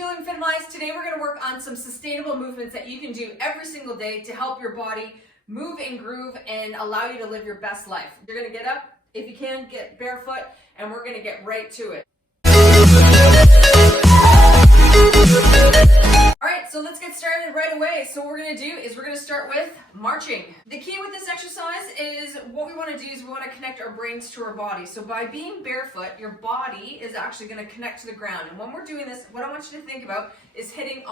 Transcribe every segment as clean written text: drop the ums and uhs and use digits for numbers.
Julian Finalize. Today we're going to work on some sustainable movements that you can do every single day to help your body move and groove and allow you to live your best life. You're going to get up, if you can, get barefoot, and we're going to get right to it. Alright, so let's get started right away. So what we're going to do is we're going to start with marching. The key with this exercise is what we want to do is we want to connect our brains to our body. So by being barefoot, your body is actually going to connect to the ground. And when we're doing this, what I want you to think about is hitting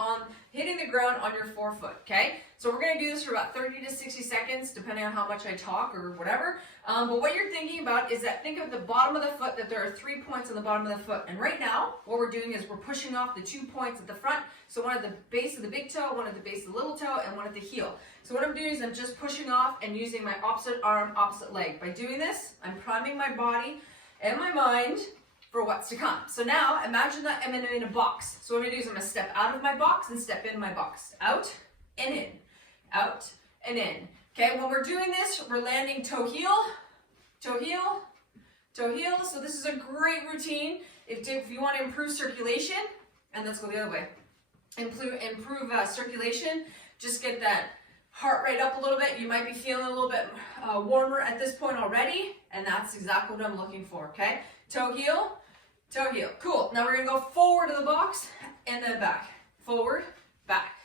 the ground on your forefoot, okay? So we're going to do this for about 30 to 60 seconds, depending on how much I talk or whatever. But what you're thinking about is that think of the bottom of the foot, that there are 3 points on the bottom of the foot. And right now, what we're doing is we're pushing off the 2 points at the front. So one at the base of the big toe, one at the base of the little toe, and one at the heel. So what I'm doing is I'm just pushing off and using my opposite arm, opposite leg. By doing this, I'm priming my body and my mind for what's to come. So now, imagine that I'm in a box. So what I'm going to do is I'm going to step out of my box and step in my box. Out and in. Out and in. Okay, when we're doing this, we're landing toe heel, toe heel, toe heel. So this is a great routine if you want to improve circulation. And let's go the other way. Improve circulation. Just get that heart rate up a little bit. You might be feeling a little bit warmer at this point already. And that's exactly what I'm looking for, okay? Toe heel, toe heel. Cool. Now we're going to go forward to the box and then back. Forward, back.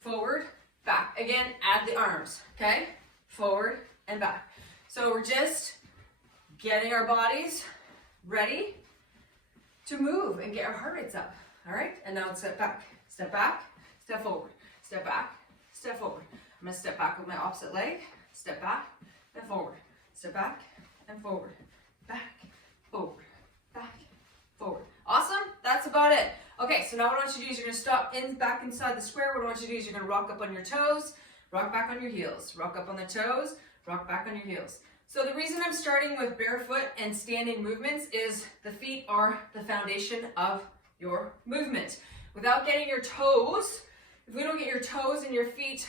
Forward, back. Again, add the arms, okay? Forward and back. So we're just getting our bodies ready to move and get our heart rates up. All right? And now let's step back, step forward, step back, step forward. I'm going to step back with my opposite leg, step back and forward, step back and forward, back, forward, back, forward. Awesome? That's about it. Okay, so now what I want you to do is you're going to stop back inside the square. What I want you to do is you're going to rock up on your toes, rock back on your heels, rock up on the toes, rock back on your heels. So the reason I'm starting with barefoot and standing movements is the feet are the foundation of your movement. Without getting your toes, if we don't get your toes and your feet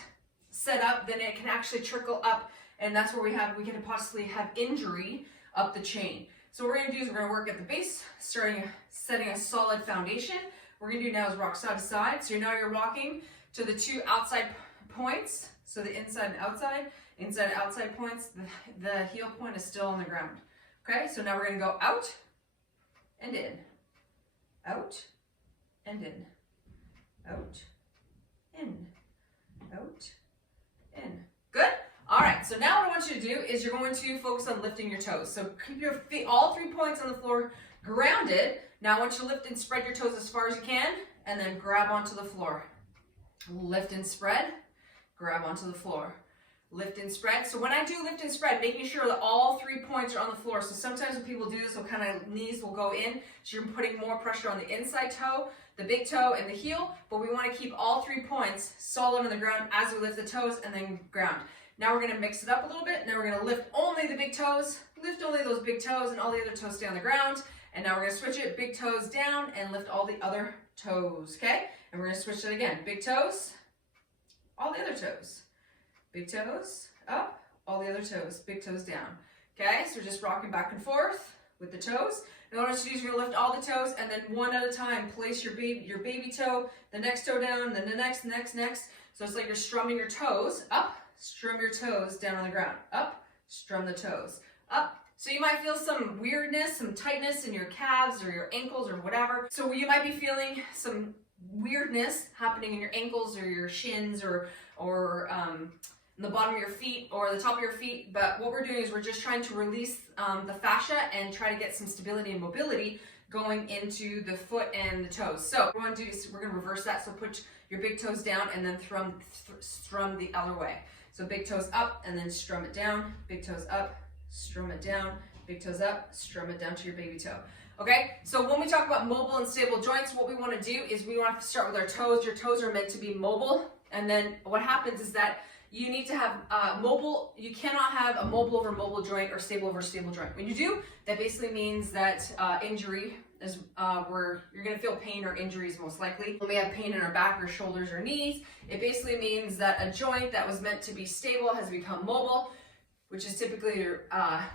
set up, then it can actually trickle up, and that's where we can possibly have injury up the chain. So what we're going to do is we're going to work at the base, setting a solid foundation. What we're going to do now is rock side to side. So now you're rocking to the 2 outside points, so the inside and outside points. The heel point is still on the ground. Okay, so now we're going to go out and in, out and in, out, in, out, in. Good? All right, so now what I want you to do is you're going to focus on lifting your toes. So keep your feet, all 3 points on the floor, grounded. Now I want you to lift and spread your toes as far as you can, and then grab onto the floor. Lift and spread, grab onto the floor. Lift and spread. So when I do lift and spread, making sure that all 3 points are on the floor. So sometimes when people do this, so kind of knees will go in. So you're putting more pressure on the inside toe, the big toe, and the heel. But we want to keep all 3 points solid on the ground as we lift the toes and then ground. Now we're going to mix it up a little bit. Now we're going to lift only the big toes, lift only those big toes, and all the other toes stay on the ground. And now we're going to switch it, big toes down, and lift all the other toes, okay? And we're going to switch it again. Big toes, all the other toes. Big toes, up, all the other toes, big toes down. Okay, so we're just rocking back and forth with the toes. Now what I want you to do is you're going to lift all the toes, and then one at a time, place your baby toe, the next toe down, then the next. So it's like you're strumming your toes, up, strum your toes down on the ground, up, strum the toes, up. So you might feel some weirdness, some tightness in your calves or your ankles or whatever. So you might be feeling some weirdness happening in your ankles or your shins or the bottom of your feet or the top of your feet, but what we're doing is we're just trying to release the fascia and try to get some stability and mobility going into the foot and the toes. So what we're going to do is we're going to reverse that. So put your big toes down and then strum the other way. So big toes up and then strum it down, big toes up, strum it down, big toes up, strum it down to your baby toe. Okay, so when we talk about mobile and stable joints, what we want to do is we want to start with our toes. Your toes are meant to be mobile, and then what happens is that you need to have mobile. You cannot have a mobile over mobile joint or stable over stable joint. When you do, that basically means that injury is where you're going to feel pain or injuries most likely. When we have pain in our back or shoulders or knees, it basically means that a joint that was meant to be stable has become mobile, which is typically your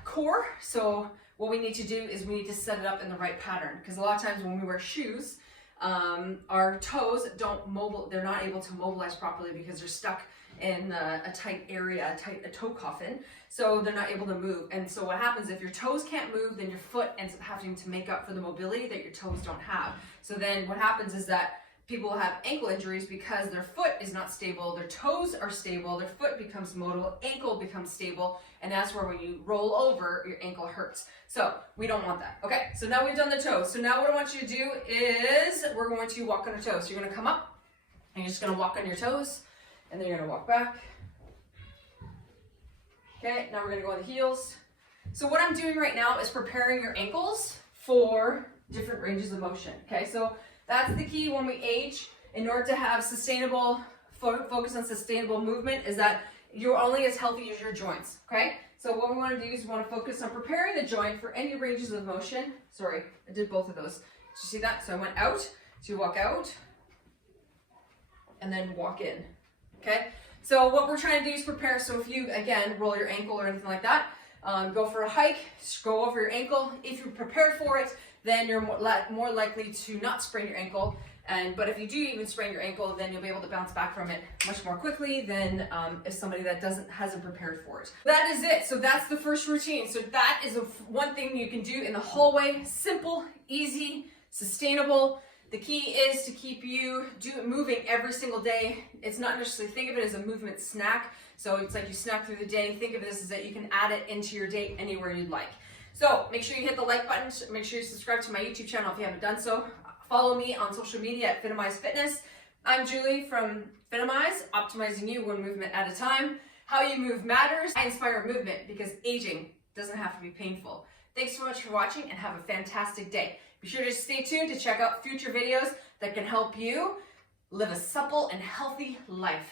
core. So what we need to do is we need to set it up in the right pattern, because a lot of times when we wear shoes, our toes they're not able to mobilize properly because they're stuck in a tight area, a toe coffin, so they're not able to move. And so what happens if your toes can't move, then your foot ends up having to make up for the mobility that your toes don't have. So then what happens is that people have ankle injuries because their foot is not stable, their toes are stable, their foot becomes mobile, ankle becomes stable, and that's where when you roll over, your ankle hurts. So we don't want that. Okay, so now we've done the toes. So now what I want you to do is we're going to walk on our toes. So you're gonna come up, and you're just gonna walk on your toes, and then you're gonna walk back. Okay, now we're gonna go on the heels. So what I'm doing right now is preparing your ankles for different ranges of motion. Okay, so that's the key when we age. In order to have sustainable, focus on sustainable movement, is that you're only as healthy as your joints, okay? So what we want to do is we want to focus on preparing the joint for any ranges of motion. Sorry, I did both of those. Did you see that? So I went out, so you walk out, and then walk in, okay? So what we're trying to do is prepare, so if you, again, roll your ankle or anything like that, go for a hike, just go over your ankle. If you're prepared for it, then you're more likely to not sprain your ankle. But if you do even sprain your ankle, then you'll be able to bounce back from it much more quickly than if somebody that hasn't prepared for it. That is it. So that's the first routine. So that is one thing you can do in the hallway. Simple, easy, sustainable. The key is to keep you moving every single day. It's not necessarily, think of it as a movement snack. So it's like you snack through the day. Think of this as that you can add it into your day anywhere you'd like. So make sure you hit the like button. Make sure you subscribe to my YouTube channel if you haven't done so. Follow me on social media at Fitimize Fitness. I'm Julie from Fitimize, optimizing you one movement at a time. How you move matters. I inspire movement because aging doesn't have to be painful. Thanks so much for watching and have a fantastic day. Be sure to stay tuned to check out future videos that can help you live a supple and healthy life.